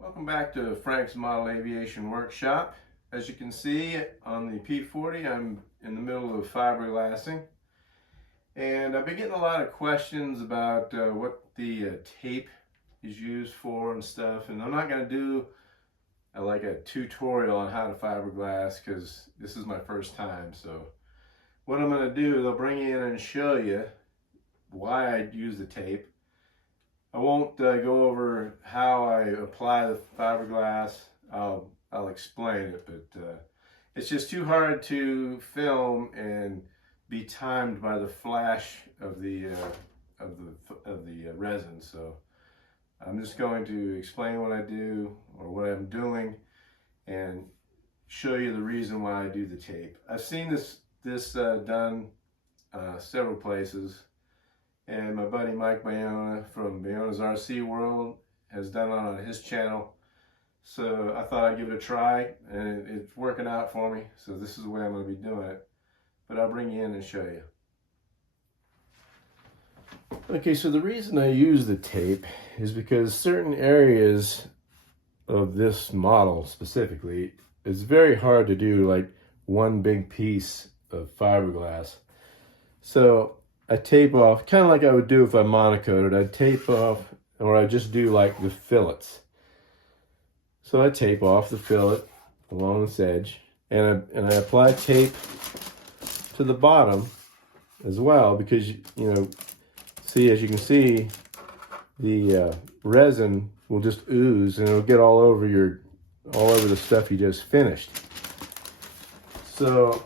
Welcome back to Frank's Model Aviation Workshop. As you can see on the P-40, I'm in the middle of fiberglassing. And I've been getting a lot of questions about what the tape is used for and stuff. And I'm not going to do like a tutorial on how to fiberglass because this is my first time. So what I'm going to do is I'll bring you in and show you why I use the tape. I won't go over how I apply the fiberglass. I'll explain it, but it's just too hard to film and be timed by the flash of the resin. So I'm just going to explain what I do or what I'm doing and show you the reason why I do the tape. I've seen this done several places. And my buddy Mike Bayona from Bayona's RC World has done it on his channel. So I thought I'd give it a try, and it's working out for me. So this is the way I'm going to be doing it. But I'll bring you in and show you. Okay, so the reason I use the tape is because certain areas of this model specifically, it's very hard to do like one big piece of fiberglass. So I tape off, kind of like I would do if I monocoated. I'd tape off, or I'd just do like the fillets. So I tape off the fillet along this edge, and I apply tape to the bottom as well, because you know, see, as you can see, the resin will just ooze and it'll get all over the stuff you just finished. So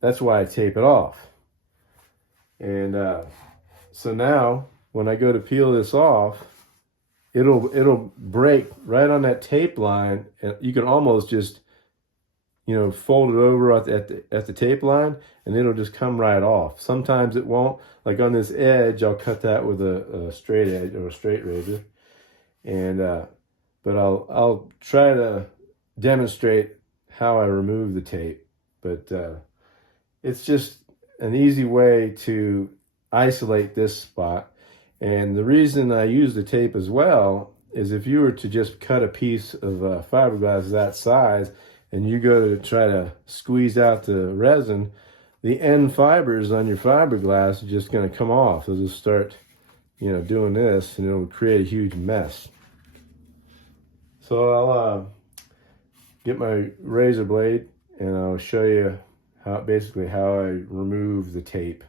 that's why I tape it off. And so now when I go to peel this off, it'll break right on that tape line, and you can almost just, you know, fold it over at the tape line, and it'll just come right off. Sometimes it won't. Like on this edge, I'll cut that with a straight edge or a straight razor, and but I'll try to demonstrate how I remove the tape. But it's just an easy way to isolate this spot. And the reason I use the tape as well is if you were to just cut a piece of fiberglass that size and you go to try to squeeze out the resin, the end fibers on your fiberglass are just going to come off. They'll just start, you know, doing this, and it'll create a huge mess. So I'll get my razor blade and I'll show you basically how I remove the tape,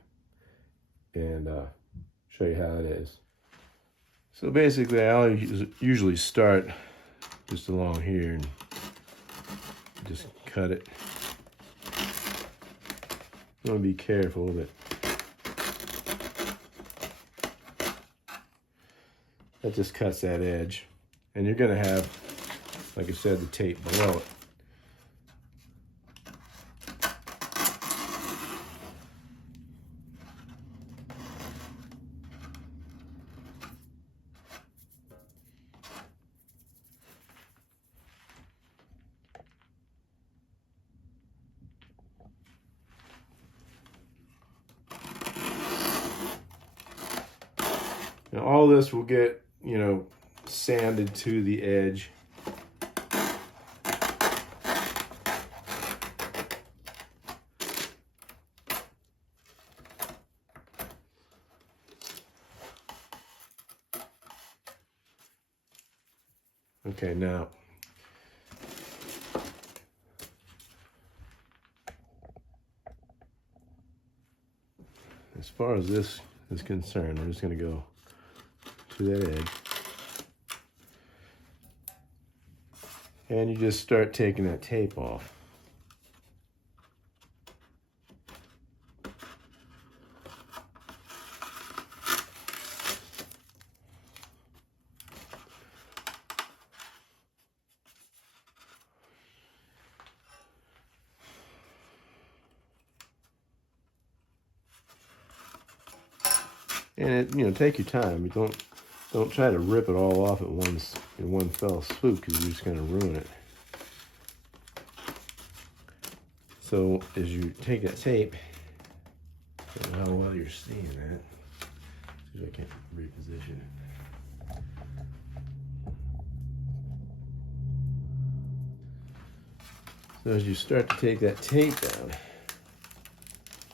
and show you how it is. So basically I'll usually start just along here and just cut it. You want to be careful with it. That just cuts that edge, and you're going to have, like I said, the tape below it. Now all this will get, you know, sanded to the edge. Okay, now as far as this is concerned, I'm just going to go to that edge, and you just start taking that tape off. And it, you know, take your time. You don't try to rip it all off at once in one fell swoop, because you're just going to ruin it. So as you take that tape, I don't know how well you're seeing that. See if I can reposition it. So as you start to take that tape down,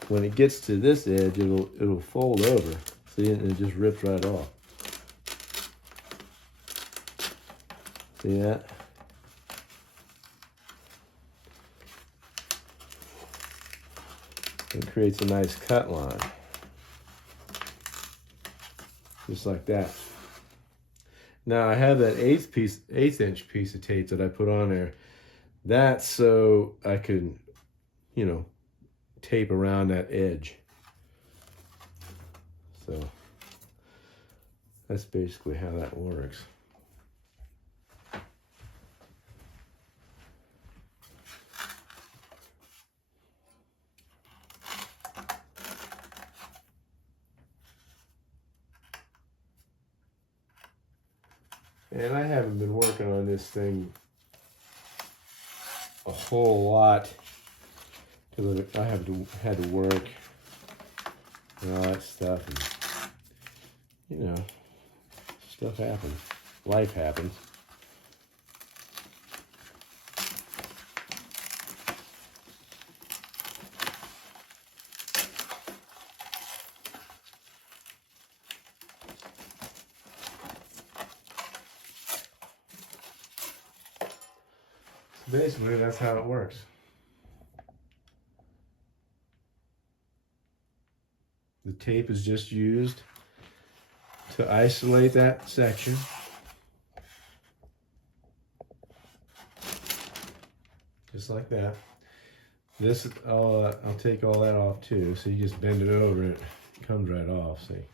when it gets to this edge, it'll fold over. See, and it just rips right off. See that? It creates a nice cut line. Just like that. Now I have that eighth inch piece of tape that I put on there. That's so I could, you know, tape around that edge. So that's basically how that works. And I haven't been working on this thing a whole lot because I had to work and all that stuff, and you know, stuff happens, life happens. Basically, that's how it works. The tape is just used to isolate that section. Just like that. This, I'll take all that off too. So you just bend it over and it comes right off, see.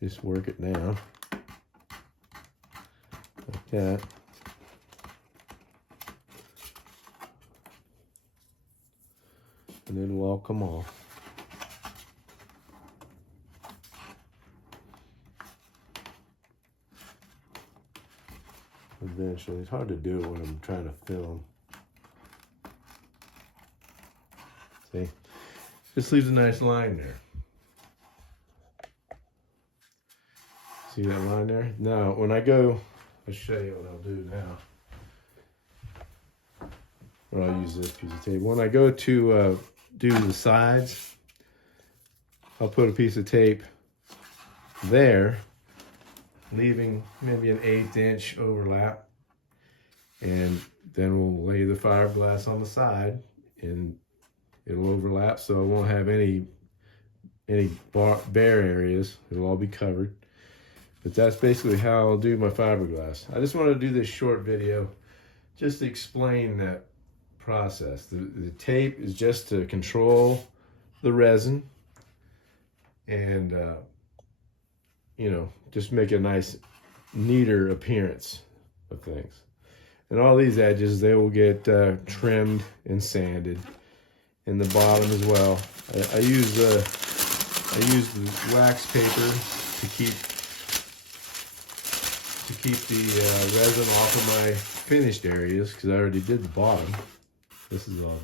Just work it down. Like that. And then it'll all come off. Eventually, it's hard to do it when I'm trying to film. See? Just leaves a nice line there. See that line there? Now, when I go, I'll show you what I'll do now. Or I'll use this piece of tape. When I go to do the sides, I'll put a piece of tape there, leaving maybe an 1/8 inch overlap. And then we'll lay the fiberglass on the side and it'll overlap so it won't have any bare areas. It'll all be covered. But that's basically how I'll do my fiberglass. I just want to do this short video just to explain that process. The tape is just to control the resin and, you know, just make a nice, neater appearance of things. And all these edges, they will get trimmed and sanded. And the bottom as well. I use the wax paper to keep the resin off of my finished areas because I already did the bottom. This is all,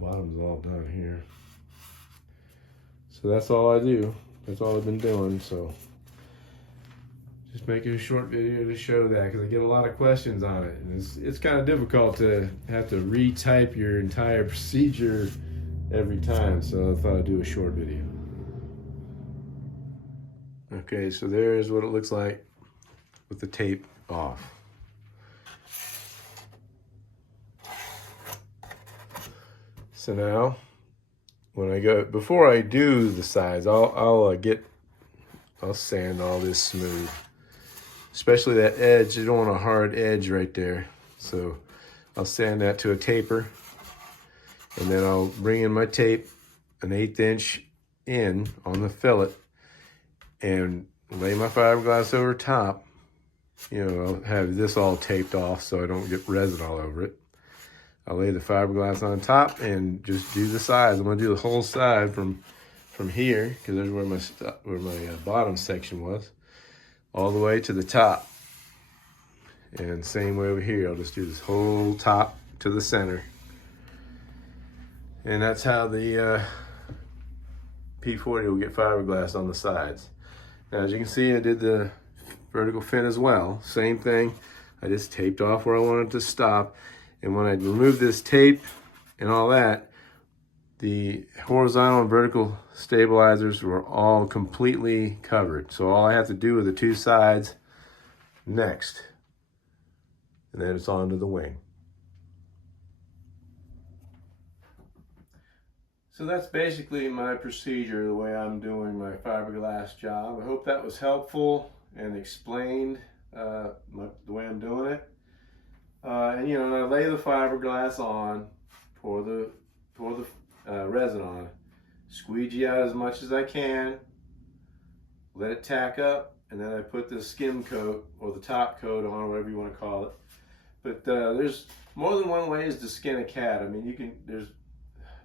bottom's all done here. So that's all I do. That's all I've been doing. So just making a short video to show that because I get a lot of questions on it. And it's kind of difficult to have to retype your entire procedure every time. So I thought I'd do a short video. Okay, so there's what it looks like with the tape off. So now, when I go, before I do the sides, I'll sand all this smooth. Especially that edge, you don't want a hard edge right there. So I'll sand that to a taper. And then I'll bring in my tape, an 1/8 inch in on the fillet, and lay my fiberglass over top. You know, I'll have this all taped off so I don't get resin all over it. I'll lay the fiberglass on top and just do the sides. I'm gonna do the whole side from here, because there's where my bottom section was, all the way to the top. And same way over here, I'll just do this whole top to the center. And that's how the P-40 will get fiberglass on the sides. Now, as you can see, I did the vertical fin as well. Same thing, I just taped off where I wanted to stop. And when I removed this tape and all that, the horizontal and vertical stabilizers were all completely covered. So all I have to do with the two sides next, and then it's onto the wing. So that's basically my procedure, the way I'm doing my fiberglass job. I hope that was helpful and explained the way I'm doing it. And you know, I lay the fiberglass on, pour the resin on, squeegee out as much as I can, let it tack up, and then I put the skim coat or the top coat on, whatever you want to call it. But there's more than one ways to skin a cat. I mean, there's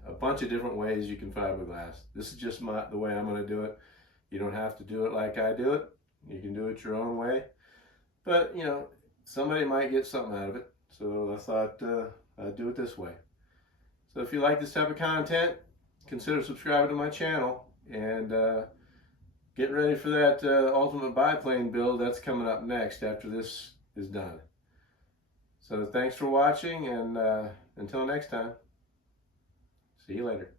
a bunch of different ways you can fiberglass. This is just the way I'm going to do it. You don't have to do it like I do it. You can do it your own way. But, you know, somebody might get something out of it. So I thought I'd do it this way. So if you like this type of content, consider subscribing to my channel and get ready for that ultimate biplane build that's coming up next after this is done. So thanks for watching, and until next time, see you later.